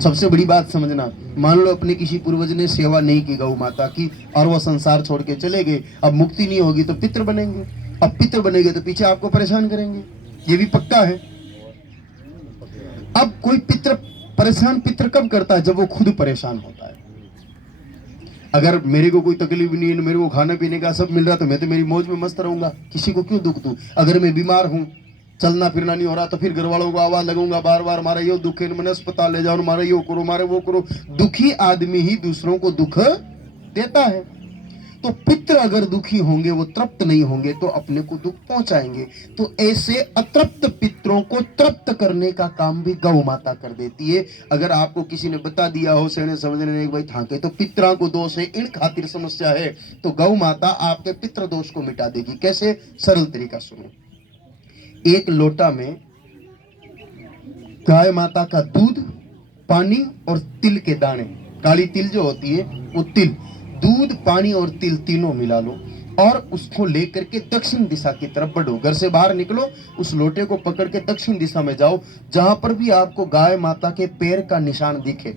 सबसे बड़ी बात समझना, मान लो अपने किसी पूर्वज ने सेवा नहीं की गौ माता की और वो संसार छोड़ के चले गए, अब मुक्ति नहीं होगी तो पितृ बनेंगे, अब पितृ बनेंगे तो पीछे आपको परेशान करेंगे, ये भी पक्का है। अब कोई पितृ परेशान पितृ कब करता है? जब वो खुद परेशान होता है। अगर मेरे को कोई तकलीफ नहीं है, मेरे को खाने पीने का सब मिल रहा तो मैं तो मेरी मौज में मस्त रहूंगा, किसी को क्यों दुख दूं? अगर मैं बीमार हूं, चलना फिरना नहीं हो रहा तो फिर घर वालों को आवाज लगाऊंगा बार बार, मारा यो दुख है, मैंने अस्पताल ले जाओ, मारा यो करो, मारे वो करो। दुखी आदमी ही दूसरों को दुख देता है। तो पितृ अगर दुखी होंगे, वो तृप्त नहीं होंगे तो अपने को दुख पहुंचाएंगे। तो ऐसे अतृप्त पितरों को तृप्त करने का काम भी गौ माता कर देती है। अगर आपको किसी ने बता दिया हो सेने समझने भाई थाके तो पितरा को दोष है, इन खातिर समस्या है, तो गौ माता आपके पितृ दोष को मिटा देगी। कैसे? सरल तरीका सुनो। एक लोटा में गाय माता का दूध, पानी और तिल के दाने, काली तिल जो होती है वो तिल, दूध, पानी और तिल तीनों मिला लो और उसको लेकर के दक्षिण दिशा की तरफ बढ़ो। घर से बाहर निकलो, उस लोटे को पकड़ के दक्षिण दिशा में जाओ। जहां पर भी आपको गाय माता के पैर का निशान दिखे,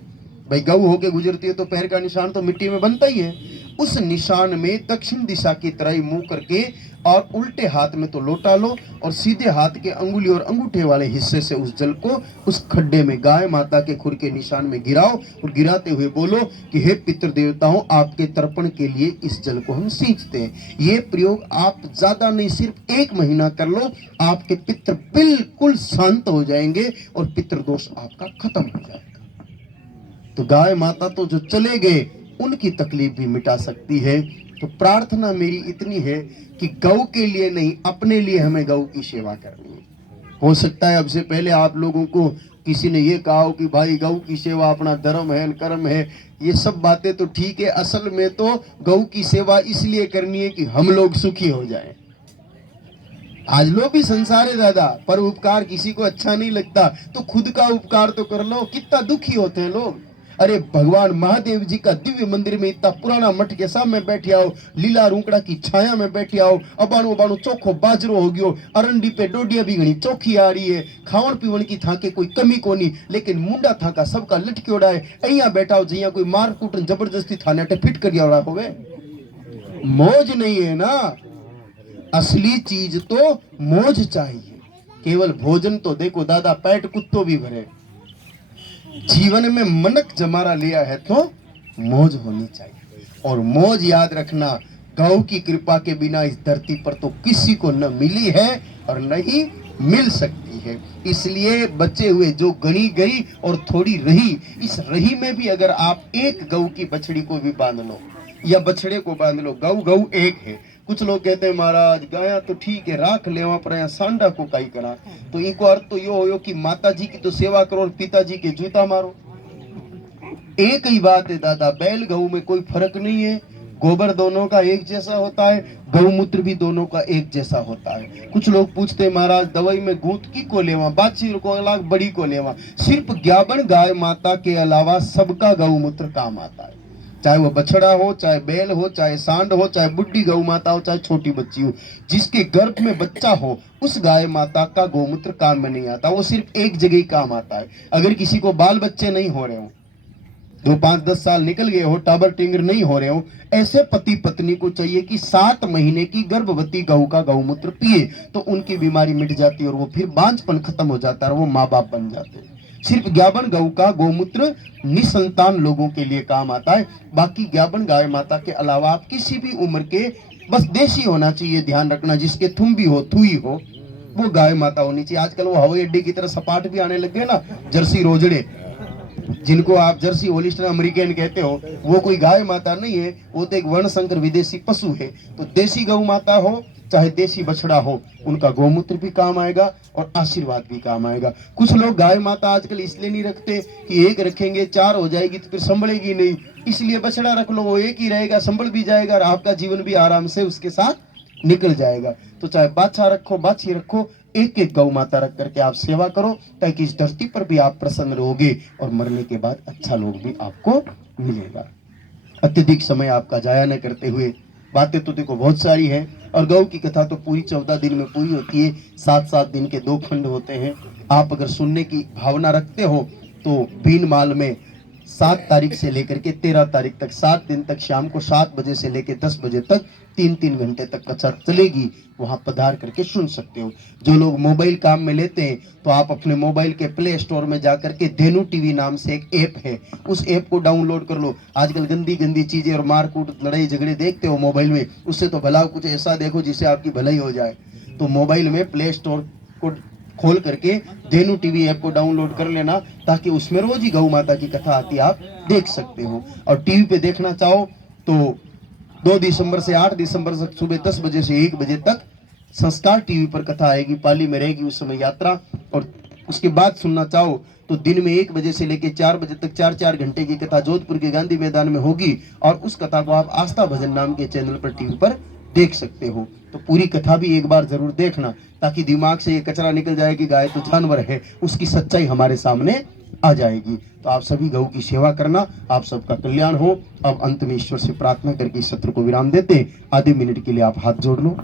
भाई गौ होके गुजरती है तो पैर का निशान तो मिट्टी में बनता ही है, उस निशान में दक्षिण दिशा की तरह मुंह करके और उल्टे हाथ में तो लोटा लो और सीधे हाथ के अंगुली और अंगूठे वाले हिस्से से उस जल को उस खड्डे में गाय माता के खुर के निशान में गिराओ और गिराते हुए बोलो कि हे पितृ देवताओं, आपके तर्पण के लिए इस जल को हम सींचते हैं। ये प्रयोग आप ज्यादा नहीं, सिर्फ 1 महीना कर लो, आपके पितृ बिल्कुल शांत हो जाएंगे और पितृदोष आपका खत्म हो जाएगा। तो गाय माता तो जो चले गए उनकी तकलीफ भी मिटा सकती है। तो प्रार्थना मेरी इतनी है कि गौ के लिए नहीं, अपने लिए हमें गौ की सेवा करनी है। हो सकता है अब से पहले आप लोगों को किसी ने ये कहा हो कि भाई गौ की सेवा अपना धर्म है, कर्म है। ये सब बातें तो ठीक है, असल में तो गौ की सेवा इसलिए करनी है कि हम लोग सुखी हो जाएं। आज लोग भी संसार है दादा, पर उपकार किसी को अच्छा नहीं लगता तो खुद का उपकार तो कर लो। कितना दुखी होते हैं लोग। अरे भगवान महादेव जी का दिव्य मंदिर में इतना पुराना मठ के सामने बैठे आओ, लीला रूकड़ा की छाया में बैठे आओ, अबाणु बाणु चोखो बाजरो हो गयो, अरंडी पे डोडिया भी घनी चोखी आ रही है, खावन पीवन की थाके कोई कमी कोनी, लेकिन मुंडा थाका सबका लटक्योड़ा है। अहिया बैठा हो जइया कोई मार कूट जबरदस्ती थाने फिट कर दिया होवे। मौज नहीं है ना, असली चीज तो मौज चाहिए। केवल भोजन तो देखो दादा, पेट कुत्तो भी भरे। जीवन में मनक जमारा लिया है तो मौज होनी चाहिए। और मौज याद रखना, गौ की कृपा के बिना इस धरती पर तो किसी को न मिली है और न ही मिल सकती है। इसलिए बचे हुए जो गणी गई और थोड़ी रही, इस रही में भी अगर आप एक गौ की बछड़ी को भी बांध लो या बछड़े को बांध लो, गौ गौ एक है। कुछ लोग कहते हैं महाराज गाया तो ठीक है, राख लेवा पर यहाँ सांडा को काई करा। तो इनको अर्थ तो यो हो कि माता जी की तो सेवा करो और पिताजी के जूता मारो। एक ही बात है दादा, बैल गऊ में कोई फर्क नहीं है। गोबर दोनों का एक जैसा होता है, गौमूत्र भी दोनों का एक जैसा होता है। कुछ लोग पूछते हैं महाराज दवाई में गूंथ की को लेवा, बाछी को अलग बड़ी को लेवा। सिर्फ ज्ञापन गाय माता के अलावा सबका गौमूत्र काम आता है। चाहे वो बछड़ा हो, चाहे बैल हो, चाहे सांड हो, चाहे बुढ़ी गौ माता हो, चाहे छोटी बच्ची हो, जिसके गर्भ में बच्चा हो उस गाय माता का गौमूत्र काम में नहीं आता। वो सिर्फ एक जगह ही काम आता है। अगर किसी को बाल बच्चे नहीं हो रहे हो, 2, 5, 10 साल निकल गए हो, टाबर टिंगर नहीं हो रहे हो, ऐसे पति पत्नी को चाहिए कि 7 महीने की गर्भवती गौ का गौमूत्र पिए, तो उनकी बीमारी मिट जाती है और वो फिर बांझपन खत्म हो जाता है और वो माँ बाप बन जाते हैं। सिर्फ ज्ञापन गौ का गौमूत्र निसंतान लोगों के लिए काम आता है। बाकी ज्ञापन गाय माता के अलावा आप किसी भी उम्र के, बस देशी होना चाहिए, ध्यान रखना, जिसके थुम्बी हो, थुई हो, वो गाय माता होनी चाहिए। आजकल वो हवाई अड्डे की तरह सपाट भी आने लग गए ना, जर्सी रोजड़े, जिनको आप जर्सी होलिस्टर अमेरिकन कहते हो, वो कोई गाय माता नहीं है, वो तो एक वर्णशंकर विदेशी पशु है। तो देसी गौ माता हो चाहे देसी बछड़ा हो, उनका गौमूत्र भी काम आएगा और आशीर्वाद भी काम आएगा। कुछ लोग गाय माता आजकल इसलिए नहीं रखते कि एक रखेंगे 4 हो जाएगी तो फिर संभलेगी नहीं, इसलिए बछड़ा रख लो, वो एक ही रहेगा, संभल भी जाएगा और आपका जीवन भी आराम से उसके साथ निकल जाएगा। तो चाहे बाछा रखो, बाछी रखो, एक एक गौ माता रख करके आप सेवा करो, ताकि इस धरती पर भी आप प्रसन्न रहोगे और मरने के बाद अच्छा लोग भी आपको मिलेगा। अत्यधिक समय आपका जाया न करते हुए, बातें तो देखो बहुत सारी है और गौ की कथा तो पूरी 14 दिन में पूरी होती है। 7-7 दिन के 2 खंड होते हैं। आप अगर सुनने की भावना रखते हो तो बीन माल में 7 तारीख से लेकर के 13 तारीख तक 7 दिन तक शाम को 7 बजे से लेकर 10 बजे तक 3-3 घंटे तक कथा चलेगी। वहां पधार करके सुन सकते हो। जो लोग मोबाइल काम में लेते हैं तो आप अपने मोबाइल के प्ले स्टोर में जाकर के धेनु टीवी नाम से एक ऐप है, उस ऐप को डाउनलोड कर लो। आजकल गंदी गंदी चीजें और मारकूट लड़ाई झगड़े देखते हो मोबाइल में, उससे तो भला कुछ ऐसा देखो जिससे आपकी भलाई हो जाए। तो मोबाइल में प्ले स्टोर को खोल करके धेनु टीवी ऐप को डाउनलोड कर लेना, ताकि उसमें रोज ही गौ माता की कथा आती है, आप देख सकते हो। और टीवी पे देखना चाहो तो 2 दिसंबर से 8 दिसंबर तक सुबह 10 बजे से 1 बजे तक संस्कार टीवी पर कथा आएगी, पाली में रहेगी उस समय यात्रा। और उसके बाद सुनना चाहो तो दिन में 1 बजे से लेकर 4 बजे तक 4-4 घंटे की कथा जोधपुर के गांधी मैदान में होगी। और उस कथा को आप आस्था भजन नाम के चैनल पर टीवी पर देख सकते हो। तो पूरी कथा भी एक बार जरूर देखना, ताकि दिमाग से ये कचरा निकल जाए कि गाय तो जानवर है, उसकी सच्चाई हमारे सामने आ जाएगी। तो आप सभी गौ की सेवा करना, आप सबका कल्याण हो। अब अंत में ईश्वर से प्रार्थना करके इस सत्र को विराम देते हैं। आधे मिनट के लिए आप हाथ जोड़ लो।